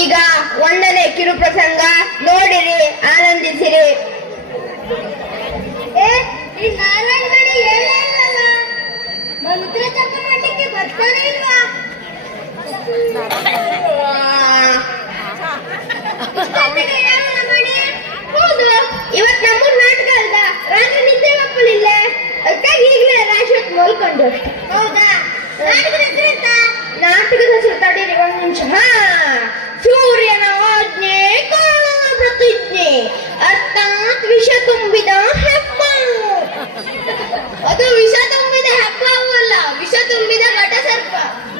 ಈಗ ಒಂದನೇ ಕಿರು ಪ್ರಸಂಗ ನೋಡಿರಿ, ಆನಂದಿಸಿರಿ. ನಾರಾಯಣಗಡಿ ಹೇಳೇ ಇಲ್ವಲ್ಲ, ಮಂತ್ರ ಜಪ ಮಾಡಲಿಕ್ಕೆ ಬರ್ತಾನೆ ಇಲ್ವಾ? ಹೌದು, ಇವತ್ ನಮ್ಮೂರ್ ನಾಟಕ ಅಲ್ದ, ರಾತ್ರಿ ನಿದ್ದೆ ಮಕ್ಕಳಿಲ್ಲ, ಅದಕ್ಕಾಗಿ ಈಗಲೇ ರಾಶಿ ಹೊತ್ತು ಮಲ್ಕೊಂಡು. ಹೌದಾ? ನಾಟಕದ ಹೆಸರೆಂತ? ನಾಟಕದ ಹೆಸರು ತಡೀರಿ ಒಂದ್ ನಿಮಿಷ. ಸೂರ್ಯನ ಆಜ್ಞೆ ಕಾಣದ ಪ್ರತಿಜ್ಞೆ ಅರ್ಥಾತ್ ವಿಷ ತುಂಬಿದ ಹೆಪ್ಪ. ಅದು ವಿಷ ತುಂಬಿದ ಹೆಪ್ಪವೂ ಅಲ್ಲ, ವಿಷ ತುಂಬಿದ ಘಟಸರ್ಪ.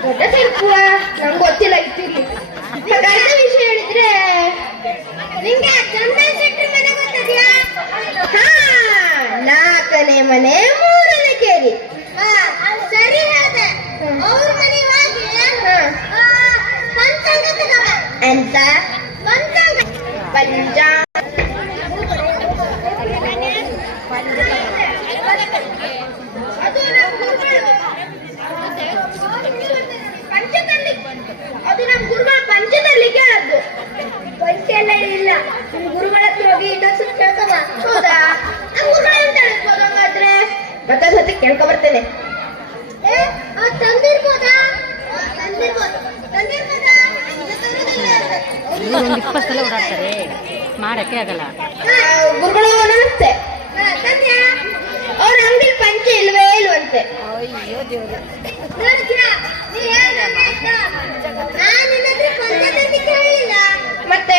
ಘಟಸರ್ಪ ನಂಗೆ ಗೊತ್ತಿಲ್ಲ, ಇತ್ತಿರ್ಲಿ. ಹಾಗಾದ ವಿಷಯ ಹೇಳಿದ್ರೆ ನಿಂಗೆ ಚಂದನ್ ಶೆಟ್ಟಿ ಮನೆ ಗೊತ್ತದ್ಯಾ? ಹಾ, 4ನೇ ಮನೆ 3ನೇ ಕೇರಿ. ಸರಿ ಹೇಳಿದೆ. ಅವ್ರ ಮನೆಗೆ ಹೋಗಿ ಪಂಚಾಂಗ ತಗೋ. ಎಂತ ಪಂಚಾಂಗ? ಪಂಚ ಅದು ನಮ್ಮ ಗುರುಗಳು ಅದು ನಮ್ಮ ಗುರುಗಳು ಪಂಚದಲ್ಲಿ ಕೇಳದ್ದು. ಪಂಚ ಎಲ್ಲ ಇಲ್ಲ, ನಿಮ್ ಗುರುಗಳ ಹತ್ರ ಹೋಗಿ ಇನ್ನೊಂದ್ಸತಿ ಕೇಳ್ಕೊಬ. ಹೌದಾ? ನಮ್ಮ ಗುರುಗಳು ಅಂತ ಹೇಳ್ಬೋದು. ಹಂಗಾದ್ರೆ ಮತ್ತೊಂದ್ ಸತಿ ಕೇಳ್ಕೊ ಬರ್ತೇನೆ. ತಂದಿರ್ಬೋದಾ? ತಂದಿರ್ಬೋದು, ತಂದಿರ್ಬೋದಾ? ಒಂದು 20 ಸಲ ಓಡಾಡ್ತಾರೆ, ಮಾಡಕ್ಕೆ ಆಗಲ್ಲ. ಗುರುಗಳು ನಮಸ್ತೆ. ತಂದ್ಯಾ? ಅವ್ರ ಅಂಗಡಿ ಪಂಚ ಇಲ್ವೇ ಇಲ್ವಂತೆ. ಅಯ್ಯೋ ದೇವ್ರೆ. ನೋಡ್ತೀರಾ, ನೀವ್ ಹೇಳ್ದಂಗೆ ಆಯ್ತಾ? ನಾನ್ ನಿನ್ನ ಹತ್ರ ಪಂಚಾಂಗ ಕೇಳಿಲ್ಲ, ಮತ್ತೆ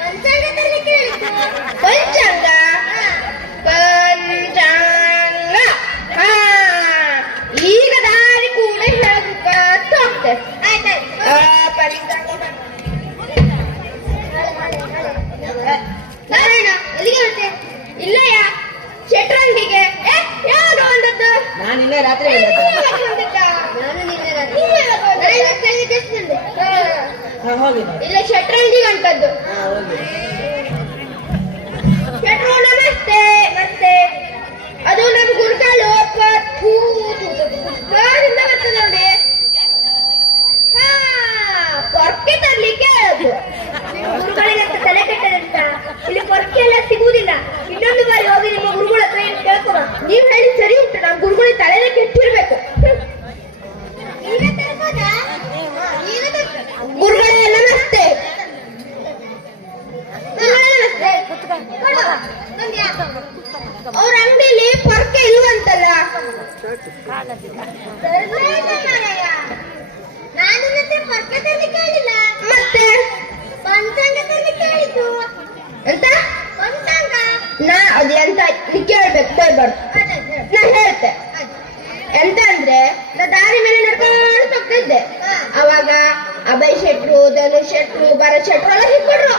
ಪಂಚಾಂಗ ತರ್ಲಿಕ್ಕೆ ಹೇಳಿದ್ದು. ಪಂಚಾಂಗ ಪಂಚಾಂಗ. ಹಾ, ಈಗ ದಾರಿ ಕೂಡ ಹೇಳ್ಬೇಕಂತ ಹೋಗ್ತೆ. ಆಯ್ತಾಯ್ತು. ಪಂಚಾಂಗ ನಾರಾಯಣ ಎಲ್ಲಿಗೆ ಹೊರಟೆ? ಇಲ್ಲಯ್ಯ, ಶೆಟ್ರಂಗಡಿಗೆ. ಯಾವಾಗ ಬಂದದ್ದು? ನಾನು ನಿನ್ನೆ ರಾತ್ರಿ ನಾನು ನಿನ್ನೆ ರಾತ್ರಿ ನಾರಾಯಣ ಕೇಳಿದ್ದೆ ಎಷ್ಟು ಬಂದೆ? ಹೋಗಿ ಇಲ್ಲ, ಶೆಟ್ರಂಗಡಿಗೆ ಅಂತದ್ದು. ಹೋಗಿ ಶೆಟ್ರು ನಮಸ್ತೆ. ಮತ್ತೆ ಅದು ನಮ್ಮ ಗುರುಗಳು ದಿಂದ ಬರ್ತದೆ ನೋಡಿ. ಹಾ, ಪೊರ್ಕೆ ತರ್ಲಿಕ್ಕೆ ಹೇಳೋದು. ನಿಮ್ಮ ಗುರುಗಳಿಗೆ ಅಂತ ತಲೆ ಕೆಟ್ಟದಂತ ಇಲ್ಲಿ ಪೊರ್ಕೆ ಎಲ್ಲ ಸಿಗುವುದಿಲ್ಲ. ಇನ್ನೊಂದು ಬಾರಿ ಹೋಗಿ ನಿಮ್ಮ ಗುರುಗಳ ಹತ್ರ ಏನು ಕೇಳ್ಕೊಳ. ನೀವು ಹೇಳಿ ಸರಿ ಉಂಟು, ನಮ್ಮ ಗುರುಗಳಿಗೆ ತಲೆನೇ ಕೆಟ್ಟಿರ್ಬೇಕು. ಈಗ ತರ್ಬೋದಾ? ಈಗ ತರ್ಬೋದು. ಗುರುಗಳೇ ನಮಸ್ತೆ. ಅವ್ರ ಅಂಗಡಿಯಲ್ಲಿ ಪೊರ್ಕೆ ಇಲ್ವಂತಲ್ಲ. ನಾನು ನಿನ್ನ ಹತ್ರ ಪರ್ಕೆ ತರ್ಲಿಕ್ಕೆ ಹೇಳಿಲ್ಲ, ಮತ್ತೆ ಪಂಚಾಂಗ ತರ್ಲಿಕ್ಕೆ ಹೇಳಿದ್ದು. ಎಂತ ಪಂಚಾಂಗ ನಾ ಅದು ಎಂತ ನೀ ಕೇಳ್ಬೇಕು, ಬೈಬಾರ್ದು. ನಾ ಹೇಳ್ತೆ ಎಂತ ಅಂದ್ರೆ, ನಾ ದಾರಿ ಮೇಲೆ ನಡ್ಕೊಂಡು ಹೋಗ್ತಿದ್ದೆ. ಅವಾಗ ಅಭಯ್ ಶೆಟ್ರು, ಧನುಷ್ ಶೆಟ್ರು, ಭರತ್ ಶೆಟ್ರು ಎಲ್ಲ ಸಿಕ್ಬಿಟ್ರು.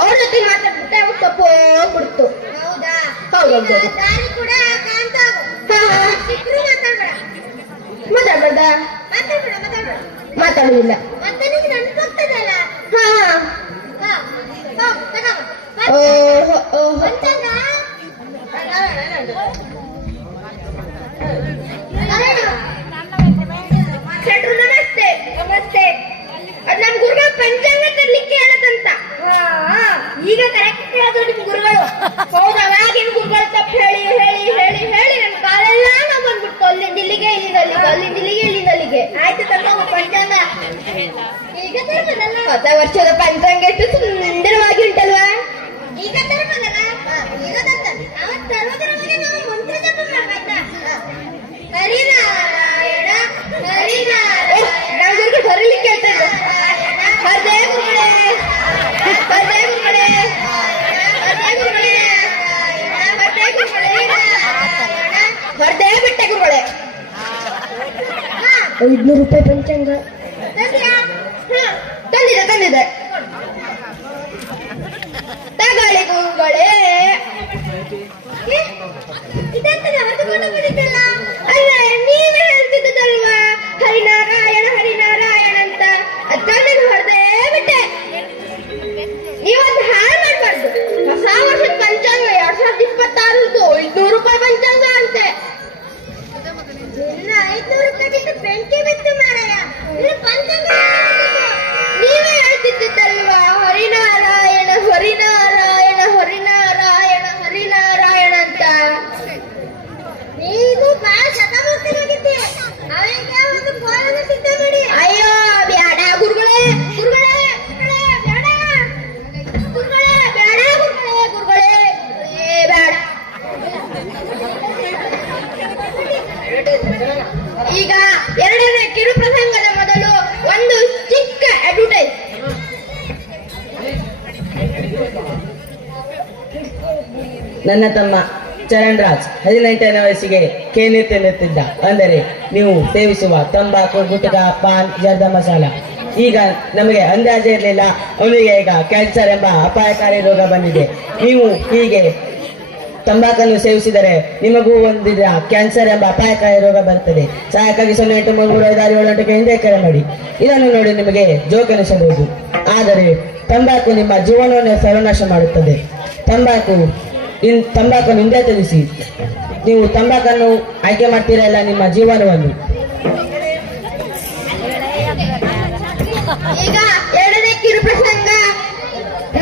ಅವ್ರ ಜೊತೆ ಮಾತಾಡ್ಬಿಟ್ಟೆ, ಅವ್ರು ತಪ್ಪೋಗ್ಬಿಡ್ತು. ಹೌದಾ? ಹೌದೌದು. ಈಗ ದಾರಿ ಕೂಡ ಕಾಣ್ತಾ ಸಿಕ್ಕರು ಮಾತಾಡ್ಬೇಡ, ಮಾತಾಡ್ಬಾರ್ದ? ಮಾತಾಡ್ಬೇಡ, ಮಾತಾಡ್ಬೇಡ. ಮಾತಾಡುದಿಲ್ಲ. ಮತ್ತೆ ನಿಮ್ಗೆ ನೆನಪಾಗ್ತದಲ್ಲ. ಹಾ, ಓಹೋ ಓಹೋ. ಪಂಚಾಂಗ ಶೆಟ್ರು ನಮಸ್ತೆ. ನಮಸ್ತೆ. ಅದ್ ನಮ್ ಗುರುಗಳು ಪಂಚಾಂಗ ತರ್ಲಿಕ್ಕೆ ಹೇಳದಂತ. ಈಗ ಕರೆಕ್ಟ್ ಹೇಳೋದು ನಿಮ್ ಗುರುಗಳು. ಹೌದು, ಅವಾಗಿನ ಗುರುಗಳು ತಪ್ಪು ಹೇಳಿ ಹೇಳಿ ಹೇಳಿ ಹೇಳಿ ನನ್ ಕಾಲೆಲ್ಲ ನಾವು ಬಂದ್ಬಿಡ್ತು. ಅಲ್ಲಿಂದ ಇಲ್ಲಿಗೆ, ಇಲ್ಲಿಂದ ಅಲ್ಲಿಗೆ, ಅಲ್ಲಿಂದ ಇಲ್ಲಿಗೆ, ಇಲ್ಲಿಂದ ಅಲ್ಲಿಗೆ. ಆಯ್ತು ತಮ್ಮ ಪಂಚಾಂಗ. ಈಗ ತರ್ಬೋದಲ್ಲ? ಹೊಸ ವರ್ಷದ ಪಂಚಾಂಗ ಎಷ್ಟು ಸುಂದರವಾಗಿ ಉಂಟಲ್ವಾ? ಈಗ ತರ್ಬೋದಲ್ಲ? ಈಗ ತರ್ತಾನೆ. ಅವತ್ತು ತರೋದ್ರ ಮನೆ ನಾವು ಮಂತ್ರ ಜಪ ಮಾಡ್ಬೇಕಾಯ್ತಾ? ಹರಿನಾರಾಯಣ ಹರಿನಾರಾಯಣ. ನಾವು ಗುರುಗಳು ಬರಲಿಕ್ಕೆ ಹೇಳ್ತಾ ಇದ್ದೆ. ಹರದೇ ಗುರುಗಳೇ, ಹರದೇ ಗುರುಗಳೇ, ಹರದೇ ಗುರುಗಳೇ, ಹರದೇ ಗುರುಗಳೇ, ಹರದೇ ಬಿಟ್ಟೆ ಗುರುಗಳೇ. 500 ರೂಪಾಯಿ ಪಂಚಾಂಗ. ತಂದಿದೆ ತಂದಿದೆ, ತಗೊಳ್ಳಿ ಗುರುಗಳೇ. ಇದಂತದ ಹೊತ್ತುಕೊಂಡು ಬಂದಿದ್ದಲ್ಲ? ಅಲ್ಲ, ನೀವೇ ಹೇಳ್ತಿದ್ದಲ್ವಾ ಹರಿನಾರಾಯಣ ಹರಿನಾರಾಯಣ ಅಂತ. ಅದನ್ನು ಹೊರದೇ ಬಿಟ್ಟೆ. ನೀವೊಂದು ಹಾಳು ಮಾಡ್ಬಾರ್ದು. ಹೊಸ ವರ್ಷದ ಪಂಚಾಂಗ 2026 500 ರೂಪಾಯಿ ಪಂಚಾಂಗ ಅಂತೆ. ಇನ್ನು 500 ರೂಪಾಯಿ ಬೆಂಕಿ ಬಿತ್ತು ಮಾರಾಯ. ನನ್ನ ತಮ್ಮ ಚರಣ್ ರಾಜ್ 18ನೇ ವಯಸ್ಸಿಗೆ ಕೇನೆತ್ತಿದ್ದ. ಅಂದರೆ ನೀವು ಸೇವಿಸುವ ತಂಬಾಕು, ಗುಟ್ಕಾ, ಪಾನ್, ಜರ್ದ ಮಸಾಲ. ಈಗ ನಮಗೆ ಅಂದಾಜೆ ಇರಲಿಲ್ಲ, ಅವನಿಗೆ ಈಗ ಕ್ಯಾನ್ಸರ್ ಎಂಬ ಅಪಾಯಕಾರಿ ರೋಗ ಬಂದಿದೆ. ನೀವು ಹೀಗೆ ತಂಬಾಕನ್ನು ಸೇವಿಸಿದರೆ ನಿಮಗೂ ಒಂದಿನ ಕ್ಯಾನ್ಸರ್ ಎಂಬ ಅಪಾಯಕಾರಿ ರೋಗ ಬರುತ್ತದೆ. ಸಹಾಯಕ್ಕಾಗಿ 08335678 ಹಿಂದೆ ಕರೆ ಮಾಡಿ. ಇದನ್ನು ನೋಡಿ ನಿಮಗೆ ಜೋಕ್ ಅನಿಸಬಹುದು, ಆದರೆ ತಂಬಾಕು ನಿಮ್ಮ ಜೀವನವನ್ನು ಸರ್ವನಾಶ ಮಾಡುತ್ತದೆ. ತಂಬಾಕನ್ನು ಹಿಂದೆ ತಿಳಿಸಿ. ನೀವು ತಂಬಾಕನ್ನು ಆಯ್ಕೆ ಮಾಡ್ತೀರಲ್ಲ ನಿಮ್ಮ ಜೀವನವನ್ನು. ಈಗ ಎರಡನೇ ಕಿರು ಪ್ರಸಂಗ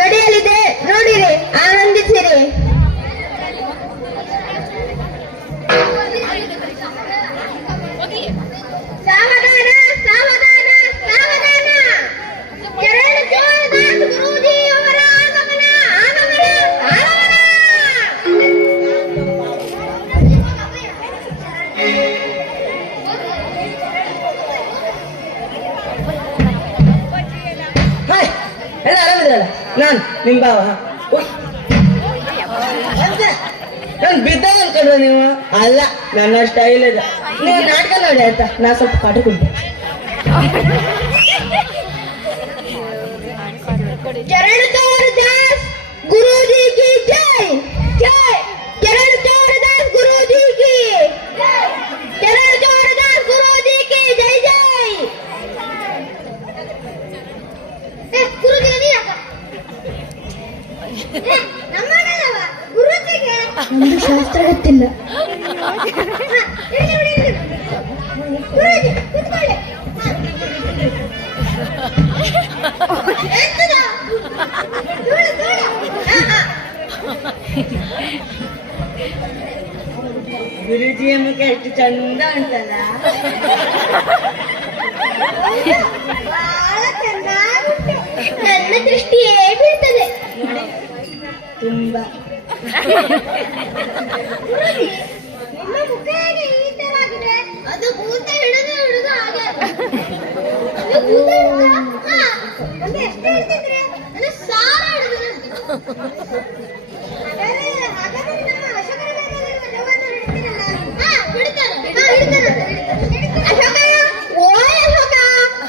ನಡೆಯಲಿದೆ, ನೋಡಿರಿ, ಆನಂದಿಸಿರಿ. ಸಾವಧಾನ, ಸಾವಧಾನ, ಸಾವಧಾನ. ಚರಣ ಚೋಳದಾಸ್ ಗುರೂಜಿಯವರ ಆಗಮನ, ಆಗಮನ, ಆಗಮನ. ಹಾಯ್, ಎಲ್ಲ ಆರಾಮಿದ್ರಲ್ಲ? ನಾನು ನಿಮ್ಮ ಭಾವ. ನಾನು ಬಿದ್ದ ಅನ್ಕೊಂಡ್ರೆ ನೀವು ಅಲ್ಲ, ನನ್ನ ಸ್ಟೈಲ್ ಇದೆ. ನೀವು ನಾಟಕ ನೋಡಿ ಆಯ್ತಾ, ನಾ ಸ್ವಲ್ಪ ಕಾಟ ಕುಂಟೆ. चरण चोरदास गुरुजी की जय जय. चरण चोरदास गुरुजी की जय. चरण चोरदास गुरुजी की जय जय. ಗುರುಜಿಗೆ ನೀ ಅಕ್ಕ ನಮ್ಮನಲ್ಲವ ಗುರುಜಿಗೆ ಒಂದು ಶಾಸ್ತ್ರ ಗೊತ್ತಿಲ್ಲ. ಗುರುಜಿ ಕೂತ್ಕೊಳ್ಳಿ. ಎಂತದ ದೂಳ ದೂಳ. ಗುರುಜಿಯ ಮುಖ ಎಷ್ಟು ಚಂದ ಉಂಟಲ್ಲ. ಬಹಳ ಚೆನ್ನಾಗುಂಟು. ನನ್ನ ದೃಷ್ಟಿಯೇ ಬೀಳ್ತದೆ. ತುಂಬಾ ಗುರುಜಿ, ನಿಮ್ಮ ಮುಖ ಹೇಗೆ ಈ ತರ ಆಗಿದೆ? ಅದು ಭೂತ ಹಿಡಿದು ಹಿಡಿದು ಹಾಗೆ. ಅದು ಭೂತ ಹಿಡಿದ? ಹಾ. ಒಂದು ಎಷ್ಟು ಹಿಡಿದಿದ್ರೆ? ಅದು 1000 ಹಿಡಿದ್ರು. ಹಾಗಾದ್ರೆ ನಮ್ಮ ಅಶೋಕರ ಮನೆಯಲ್ಲಿರುವ ಜೋಗನ್ನು ಹಿಡಿತೀರಲ್ಲ? ಹಾ, ಹಿಡಿತಾರೆ. ಹಾ, ಹಿಡಿತಾರೆ. ಅಶೋಕ, ಓಯ್ ಅಶೋಕ,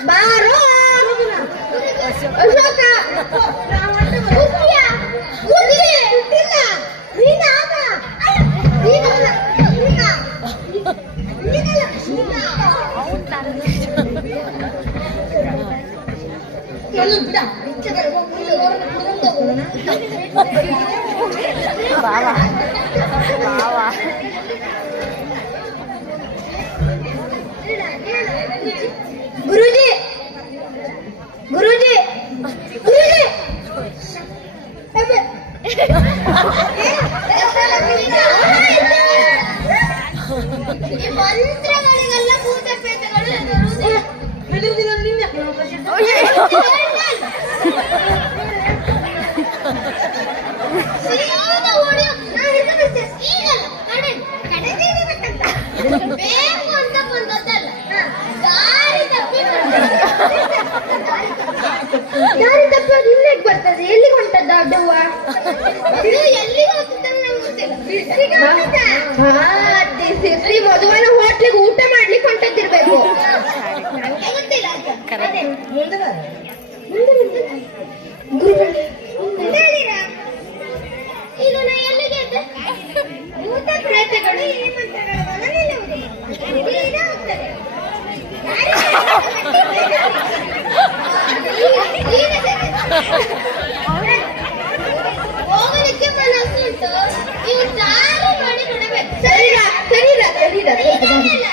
ಬಾರೋ. ಅಶೋಕ, ಹುಟ್ಟಿಯ? ಹುಟ್ಟಿ? ಹುಟ್ಟಿಲ್ಲ. ನೀನು ಆಗ. ಅಲ್ಲ, ನೀನಲ್ಲ. ನೀನ. ನೀನಲ್ಲ. ನಾನು ಬಿಡ. ಇಚ್ಛೆಗಳು ಮುಂದೆ ಹೋಗೋಣ. ಗುರುಜಿ, ಗುರುಜಿ, ಗುರುಜಿ. ಅಬ್ಬೆ. ಈ ಮಂತ್ರಗಳಿಗೆಲ್ಲ ಭೂತ ಪ್ರೇತಗಳು ಎದುರುವುದಿಲ್ಲ. ಸೀದಾ ಓಡಿ ನಾನು ಹಿಡಿದು ಈಗಲ್ಲ ಕಡೆಗೆ ಹಿಡಿಬೇಕಂತ. ಬೇಕು ಅಂತ ಬಂದದ್ದಲ್ಲ, ದಾರಿ ತಪ್ಪಿ ದಾರಿ ತಪ್ಪೋದು ಇಲ್ಲಿಗೆ ಬರ್ತದೆ, ಎಲ್ಲಿಗೆ ಹೊಂಟದ್ದ ಅಡ್ಡವ್ವ? ಅದು ಎಲ್ಲಿಗೆ ಹೋಗ್ತದೆ ನಂಗೆ ಗೊತ್ತಿಲ್ಲ. ಬಿಸಿಗೆ ಹೋಗ್ತದೆ. ಸಿರ್ಸಿ ಮದುವನ ಹೋಟ್ಲಿಗೆ ಊಟ ಮಾಡ್ಲಿಕ್ಕೆ ಹೊಂಟದ್ದಿರ್ಬೇಕು. ನಂಗೆ ಗೊತ್ತಿಲ್ಲ ಅದು. ಅದೇ ಮುಂದೆ ಬರ. ಗುರುಗಳೇ, ಹೇಳಿರಾ? ಈಗ ನಾ ಎಲ್ಲಿಗೆ ಇದ್ದೆ? ಭೂತ ಪ್ರೇತಗಳು ಈ ಮಂತ್ರಗಳ ನಿಲ್ಲುವುದಿಲ್ಲ. ಸೀದಾ ಹೋಗ್ತದೆ. ಹೋಗಲಿಕ್ಕೆ ಮನಸ್ಸು ಉಂಟು, ನೀವು ದಾರಿ ಮಾಡಿ ಬಿಡಬೇಕು. ಸರಿರ, ಸರಿರ, ಸರಿರ. ಇಲ್ಲ,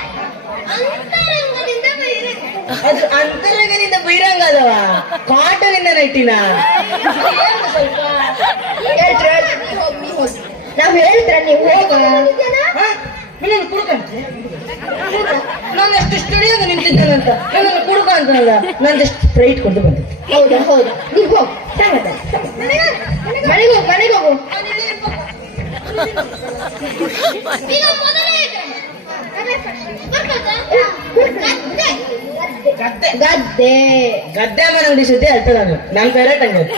ಅಂತರಂಗದಿಂದ ಬೈರಬೇಕು. ಅದು ಅಂತರಂಗದಿಂದ ಬಹಿರಂಗ ಅದವ, ಕಾಟನಿಂದ ನೈಟಿನ. ನಾವ್ ಹೇಳ್ತ್ರ ನೀವು ಹೋಗ. ನನ್ನನ್ನು ಕುಡ್ಕಂತೆ, ನಾನು ಎಷ್ಟು ಸ್ಟುಡಿಯೋಗೆ ನಿಂತಿದ್ದೇನಂತ ನನ್ನನ್ನು ಕುಡ್ಕ ಅಂತನಲ್ಲ. ನಂದೆಷ್ಟು ಫ್ರೈಟ್ ಕೊಟ್ಟು ಬಂದೆ. ಹೌದಾ, ಹೌದಾ, ನೀವ್ ಹೋಗ್. ಸಮಾಧಾನ. ಮನೆಗೆ ಹೋಗು, ಮನೆಗೆ ಹೋಗು. ಈಗ ಮೊದಲೇ ಇದೆ. ಬರ್ಬೋದಾ? ಗದ್ದೆ. ಗದ್ದೆ. ಗದ್ದೆ ಮನೆ ಅಂಗಡಿ ಸುದ್ದಿ ಹೇಳ್ತಾ ನಾನು, ನನ್ನ ಫೇವ್ರೇಟ್ ಅಂಗಡಿ.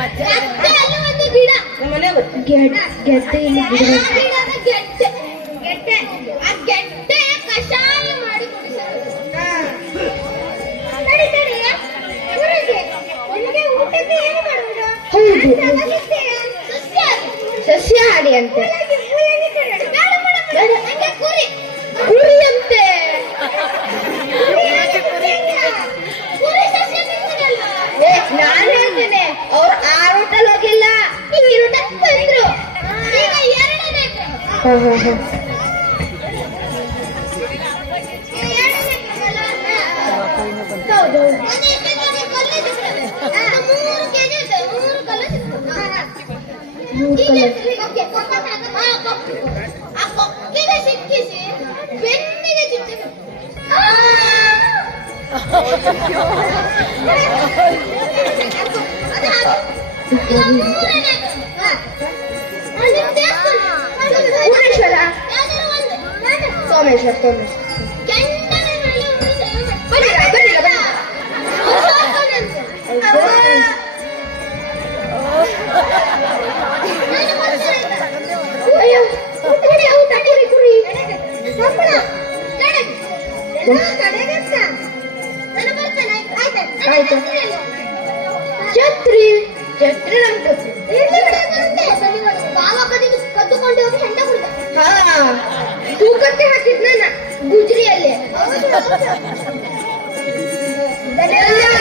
ಗದ್ದೆ ಗೆದ್ದೆ ಇಲ್ಲಿ ಗೆಡ್ಡೆ ಗೆಡ್ಡೆ ಆ ಗೆಡ್ಡೆ ಕಷಾಯ ಮಾಡಿ ಕುಡಿಸೋದು ತಡಿ ತಡಿ ಗುರುಜಿ ನಿಮಗೆ ಊಟಕ್ಕೆ ಏನು ಮಾಡುವುದು ಹೌದು ಸಸ್ಯಾಹಾರಿ ಸಸ್ಯಾಹಾರಿ ಅಂತೆ ನಂಗೆ ಕುರಿ ಕುರಿ ಅಂತೆ ಕುರಿ ಸಸ್ಯ ತಿಂತಾರಲ್ವಾ ನಾನು ಹೇಳ್ತೇನೆ ಅವ್ರು ಆ ರೂಟಲ್ಲಿ ಹೋಗಿಲ್ಲ ಈ ರೂಟಲ್ಲಿ ಬಂದ್ರು ಈಗ ಎರಡನೇ ಎರಡನೇ ಕ್ರಮ ಹೌದು ನಾನು ಎಷ್ಟೊತ್ತಿಗೆ ಕಾಲೇಜ್ ಅದು 3 ಕೆಜಿ ಇದೆ 3 ಕಲ್ಲು ಆ ಕೊಕ್ಕಿಗೆ ಸಿಕ್ಕಿಸಿ ಬೆನ್ನಿಗೆ ಚುಚ್ಚಬೇಕು ಭುವನೇಶ್ವರ ಸೋಮೇಶ್ವರ ಸೋಮೇಶ್ವರ ಅಯ್ಯೋ ಕುರಿ ಊಟ ಕುರಿ ಕುರಿ ಆಯ್ತು ಛತ್ರಿ ಛತ್ರಿ ಕದ್ದುಕೊಂಡು ಹೋಗಿ ಹೆಂಡ ಕುಡಿದ ಹಾ ತೂಕಕ್ಕೆ ಹಾಕಿದ್ನ ಗುಜ್ರಿಯಲ್ಲಿ ಧನ್ಯವಾದ